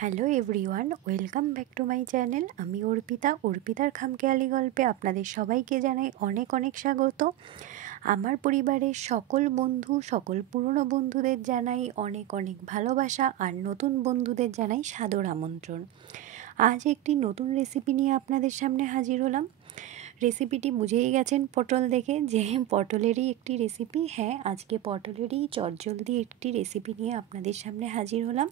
Hello everyone, welcome back to my channel. আমি অর্পিতার খামখেয়ালি গল্পে আপনাদের সবাইকে জানাই অনেক অনেক স্বাগত। আমার পরিবারের সকল বন্ধু, সকল পুরনো বন্ধুদের জানাই অনেক অনেক ভালোবাসা, আর নতুন বন্ধুদের জানাই সাদর আমন্ত্রণ। আজ একটি নতুন রেসিপি নিয়ে আপনাদের সামনে হাজির হলাম। রেসিপিটি বুঝেই গেছেন পটল দেখে যে পটলেরই একটি রেসিপি। হ্যাঁ, আজকে পটলেরই চটজলদি একটি রেসিপি নিয়ে আপনাদের সামনে হাজির হলাম।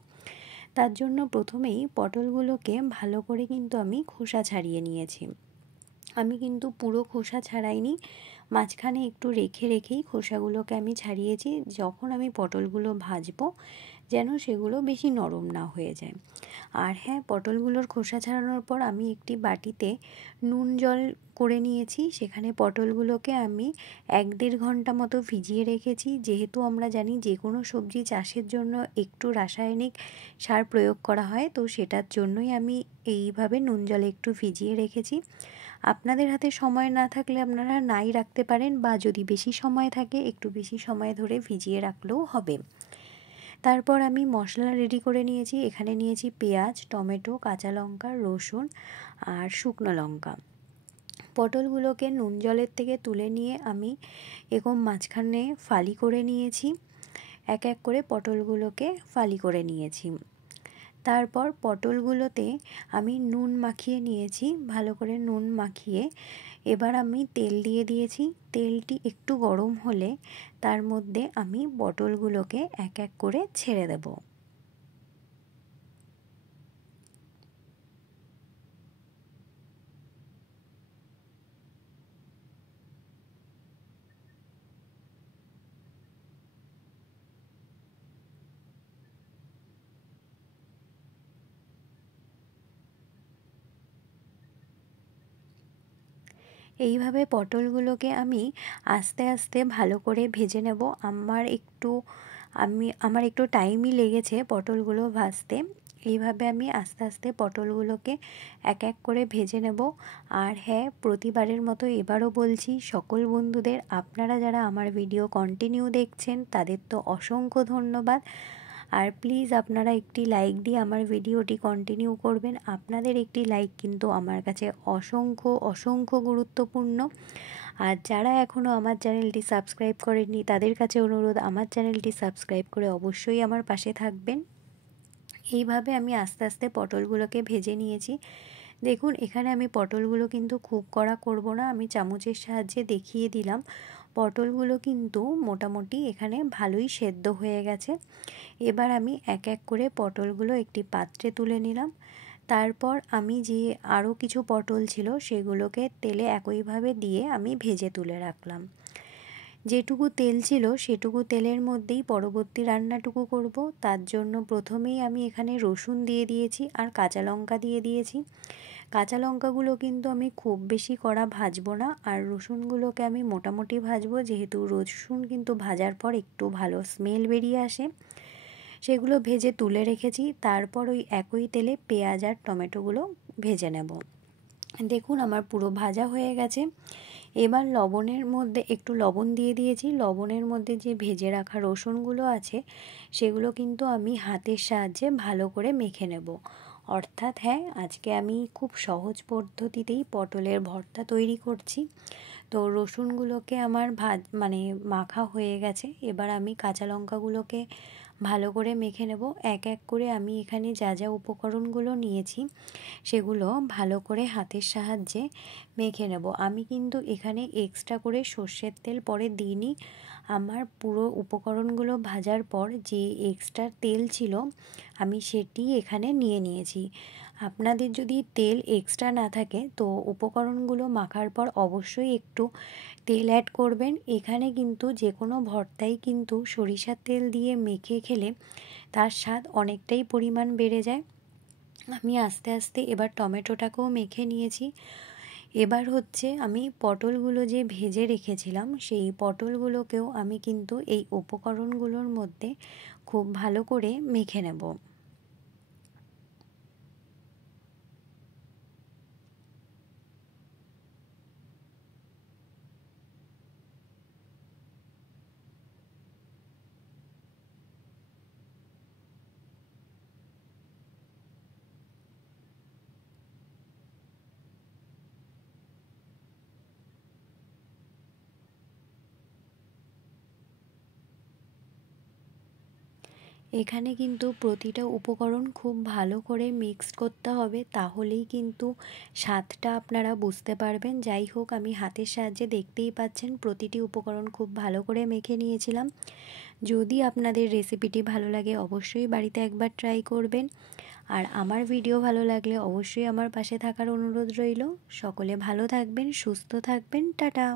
তার জন্য প্রথমেই পটলগুলোকে ভালো করে কিন্তু আমি খোসা ছাড়িয়ে নিয়েছি। আমি কিন্তু পুরো খোসা ছাড়াইনি, মাঝখানে একটু রেখেই খোসাগুলোকে আমি ছাড়িয়েছি, যখন আমি পটলগুলো ভাজবো যেন সেগুলো বেশি নরম না হয়ে যায়। আর হ্যাঁ, পটলগুলোর খোসা ছাড়ানোর পর আমি একটি বাটিতে নুন জল করে নিয়েছি। সেখানে পটলগুলোকে আমি 1-1.5 ঘন্টা মতো ভিজিয়ে রেখেছি। যেহেতু আমরা জানি যে কোনো সবজি চাষের জন্য একটু রাসায়নিক সার প্রয়োগ করা হয়, তো সেটার জন্যই আমি এইভাবে নুন জলে একটু ভিজিয়ে রেখেছি। আপনাদের হাতে সময় না থাকলে আপনারা নাই রাখতে পারেন, বা যদি বেশি সময় থাকে একটু বেশি সময় ধরে ভিজিয়ে রাখলেও হবে। তারপর আমি মশলা রেডি করে নিয়েছি। এখানে নিয়েছি পেঁয়াজ, টমেটো, কাঁচা লঙ্কা, রসুন আর শুকনো লঙ্কা। পটলগুলোকে নুন জলের থেকে তুলে নিয়ে আমি এরকম মাঝখানে ফালি করে নিয়েছি। এক এক করে পটলগুলোকে ফালি করে নিয়েছি। তারপর পটলগুলোতে আমি নুন মাখিয়ে নিয়েছি, ভালো করে নুন মাখিয়ে এবার আমি তেল দিয়ে দিয়েছি। তেলটি একটু গরম হলে তার মধ্যে আমি পটলগুলোকে এক এক করে ছেড়ে দেব। এইভাবে পটলগুলোকে আমি আস্তে আস্তে ভালো করে ভেজে নেব। আমার একটু টাইমই লেগেছে পটলগুলো ভাজতে। এইভাবে আমি আস্তে আস্তে পটলগুলোকে এক এক করে ভেজে নেব। আর হ্যাঁ, প্রতিবারের মতো এবারও বলছি সকল বন্ধুদের, আপনারা যারা আমার ভিডিও কন্টিনিউ দেখছেন তাদের তো অসংখ্য ধন্যবাদ। আর প্লিজ আপনারা একটি লাইক দিয়ে আমার ভিডিওটি কন্টিনিউ করবেন। আপনাদের একটি লাইক কিন্তু আমার কাছে অসংখ্য অসংখ্য গুরুত্বপূর্ণ। আর যারা এখনও আমার চ্যানেলটি সাবস্ক্রাইব করেননি তাদের কাছে অনুরোধ, আমার চ্যানেলটি সাবস্ক্রাইব করে অবশ্যই আমার পাশে থাকবেন। এইভাবে আমি আস্তে আস্তে পটলগুলোকে ভেজে নিয়েছি। দেখুন, এখানে আমি পটলগুলো কিন্তু খুব কড়া করব না, আমি চামচের সাহায্যে দেখিয়ে দিলাম। পটলগুলো কিন্তু মোটামুটি এখানে ভালোই সেদ্ধ হয়ে গেছে। এবার আমি এক এক করে পটলগুলো একটি পাত্রে তুলে নিলাম। তারপর আমি যে আরও কিছু পটল ছিল সেগুলোকে তেলে একইভাবে দিয়ে আমি ভেজে তুলে রাখলাম। যেটুকু তেল ছিল সেটুকু তেলের মধ্যেই পরবর্তী রান্নাটুকু করব। তার জন্য প্রথমেই আমি এখানে রসুন দিয়ে দিয়েছি আর কাঁচা লঙ্কা দিয়ে দিয়েছি। কাঁচা লঙ্কাগুলো কিন্তু আমি খুব বেশি কড়া ভাজবো না, আর রসুনগুলোকে আমি মোটামুটি ভাজবো, যেহেতু রসুন কিন্তু ভাজার পর একটু ভালো স্মেল বেরিয়ে আসে। সেগুলো ভেজে তুলে রেখেছি। তারপর ওই একই তেলে পেঁয়াজ আর টমেটোগুলো ভেজে নেব। দেখুন, আমার পুরো ভাজা হয়ে গেছে। এবার লবণের মধ্যে একটু লবণ দিয়ে দিয়েছি। লবণের মধ্যে যে ভেজে রাখা রসুনগুলো আছে সেগুলো কিন্তু আমি হাতের সাহায্যে ভালো করে মেখে নেব। অর্থাৎ হ্যাঁ, আজকে আমি খুব সহজ পদ্ধতিতেই পটলের ভর্তা তৈরি করছি। তো রসুনগুলোকে আমার মাখা হয়ে গেছে। এবার আমি কাঁচা লঙ্কাগুলোকে ভালো করে মেখে নেব। এক এক করে আমি এখানে যা যা উপকরণগুলো নিয়েছি সেগুলো ভালো করে হাতের সাহায্যে মেখে নেব। আমি কিন্তু এখানে এক্সট্রা করে সর্ষের তেল পরে দিইনি। আমার পুরো উপকরণগুলো ভাজার পর যে এক্সট্রা তেল ছিল আমি সেটি এখানে নিয়ে নিয়েছি। আপনাদের যদি তেল এক্সট্রা না থাকে তো উপকরণগুলো মাখার পর অবশ্যই একটু তেল অ্যাড করবেন। এখানে কিন্তু যে কোনো ভর্তাই কিন্তু সরিষার তেল দিয়ে মেখে খেলে তার স্বাদ অনেকটাই পরিমাণ বেড়ে যায়। আমি আস্তে আস্তে এবার টমেটোটাকেও মেখে নিয়েছি। এবার হচ্ছে আমি পটলগুলো যে ভেজে রেখেছিলাম সেই পটলগুলোকেও আমি কিন্তু এই উপকরণগুলোর মধ্যে খুব ভালো করে মেখে নেব। এখানে কিন্তু প্রতিটা উপকরণ খুব ভালো করে মিক্সড করতে হবে, তাহলেই কিন্তু স্বাদটা আপনারা বুঝতে পারবেন। যাই হোক, আমি হাতের সাহায্যে দেখতেই পাচ্ছেন প্রতিটি উপকরণ খুব ভালো করে মেখে নিয়েছিলাম। যদি আপনাদের রেসিপিটি ভালো লাগে অবশ্যই বাড়িতে একবার ট্রাই করবেন। আর আমার ভিডিও ভালো লাগলে অবশ্যই আমার পাশে থাকার অনুরোধ রইল। সকলে ভালো থাকবেন, সুস্থ থাকবেন, টাটা।